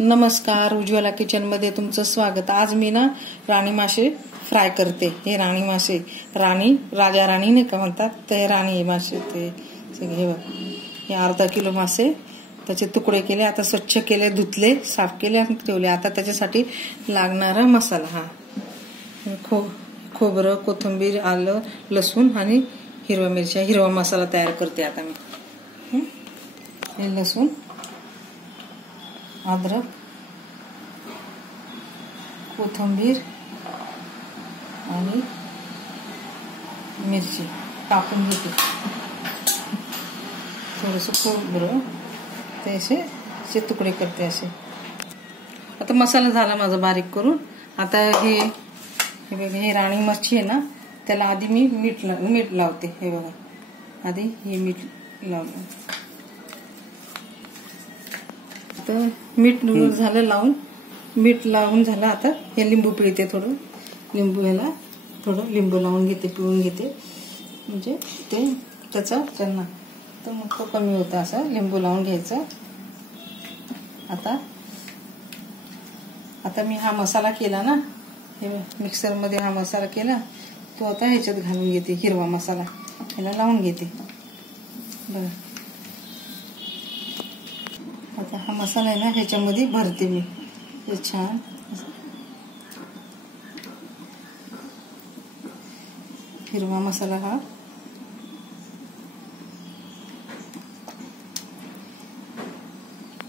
नमस्कार, उज्ज्वला किचन मध्ये तुमचं स्वागत। आज मी ना राणी मासे फ्राय करते। हे राणी मासे, राजा राणी नाही का म्हणतात, ते राणी मासे ते सगळे बघ। हे अर्धा किलो मासे, त्याचे तुकडे केले, आता स्वच्छ केले, धुतले, साफ केले आणि ठेवले। आता त्याच्यासाठी लागणारा मसाला हा खोबरं, कोथिंबीर, आलं, लसूण आणि हिरवा मिरच्या, हिरवा मसाला तयार करते आता मी। हे लसूण, अद्रक, कोथिंबीर आणि मिरची टाकून घेते। थोडंसं खोबरं, ते असे तुकडे करते असे। आता मसाला झाला माझा बारीक करून। आता हे राणी मिरची आहे ना, त्याला आधी मी मीठ लावते। हे बघा, आधी हे मीठ लावलं, तर मीठ झालं लावून, मीठ लावून झालं। आता हे लिंबू पिळते, थोडं लिंबू लावून घेते, पिळून घेते, म्हणजे ते त्याचा चन्ना तर मग तो कमी होता, असं लिंबू लावून घ्यायचं। आता मी हा मसाला केला ना, हे मिक्सर मध्ये हा मसाला केला, तो आता ह्याच्यात घालून घेते। हिरवा मसाला ह्याला लावून घेते बघा। आता हा मसाला आहे ना, ह्याच्यामध्ये भरते मी, हे छान हिरवा मसाला हा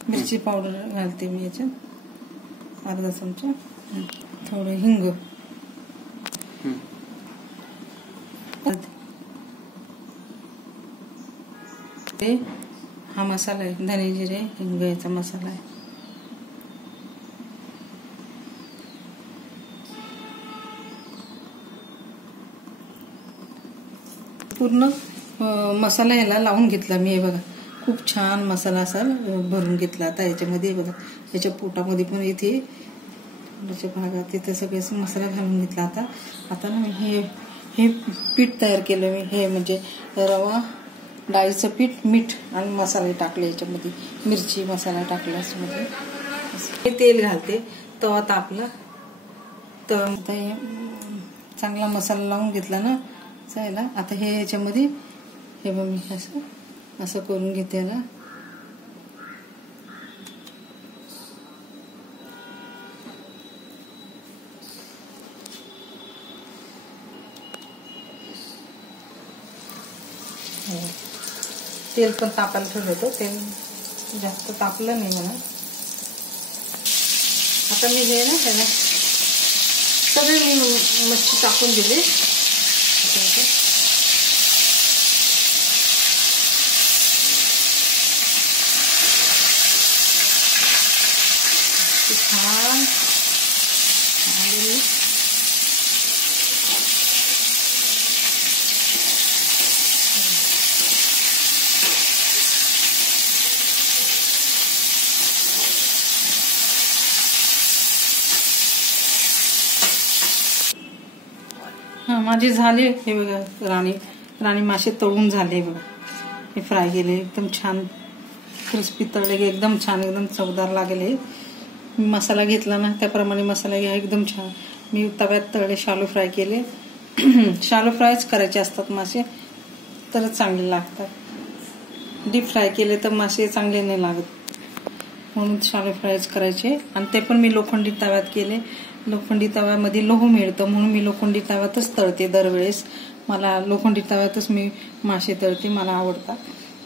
मिरची पावडर घालते मी याच्यात, अर्धा चमचा, थोडं हिंग, ते हा मसाला आहे, धने जिरे हिंग याचा मसाला आहे। पूर्ण मसाला याला लावून घेतला मी, हे बघा, खूप छान मसाला असा भरून घेतला। आता याच्यामध्ये बघा, याच्या पोटामध्ये पण इथे याच्या भागात इथे सगळे मसाला घालून घेतला। आता ना हे पीठ तयार केलं मी, हे म्हणजे रवा, डाळीचं पीठ, मीठ आणि मसाले टाकले याच्यामध्ये, मिरची मसाला टाकला याच्यामध्ये। हे तेल घालते, तवा तापला तर आता चांगला मसाला लावून घेतला ना चायला। आता हे याच्यामध्ये हे बघ, मी असं करून घेते ना, तेल पण तापायला ठेवलं होतं, तेल जास्त तापलं नाही म्हणा। आता मी हे ना त्याला सगळे मी मच्छी टाकून दिले, छान हा माझे झाले। हे बघा, राणी मासे तळून झाले बघा, हे फ्राय केले, एकदम छान क्रिस्पी तळले, एकदम छान, एकदम चवदार लागले। मी मसाला घेतला ना, त्याप्रमाणे मसाला घ्या, एकदम छान। मी तव्यात तळले, शालो फ्राय केले। शालो फ्रायच करायचे असतात मासे, तरच चांगले लागतात। डीप फ्राय केले तर मासे चांगले नाही लागत, म्हणून शालो फ्रायच करायचे। आणि ते पण मी लोखंडी तव्यात केले। लोखंडी तव्यामध्ये लोह मिळतं, म्हणून मी लोखंडी तव्यातच तळते दरवेळेस। मला लोखंडी तव्यातच मी मासे तळते, मला आवडतात,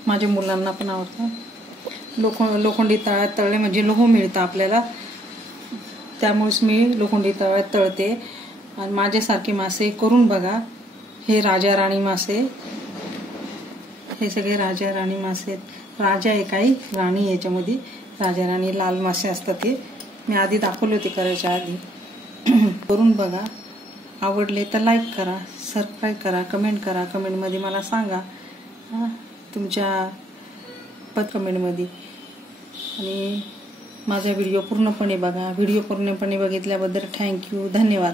माझ्या मुलांना पण आवडतात। लोखंडी तव्यात तळले म्हणजे लोह मिळतं आपल्याला, त्यामुळेच मी लोखंडी तव्यात तळते। आणि माझ्यासारखे मासे करून बघा। हे राजा राणी मासे, हे सगळे राजा राणी मासे, राजा आहे काही, राणी याच्यामध्ये राजा राणी लाल मासे असतात। हे मी आधी दाखवले होते करायच्या आधी, करून बघा। आवडले तर लाईक करा, सबस्क्राईब करा, कमेंट करा, कमेंटमध्ये मला सांगा तुमच्या कमेंटमध्ये। आणि माझा व्हिडिओ पूर्णपणे बघा। व्हिडिओ पूर्णपणे बघितल्याबद्दल थँक्यू, धन्यवाद।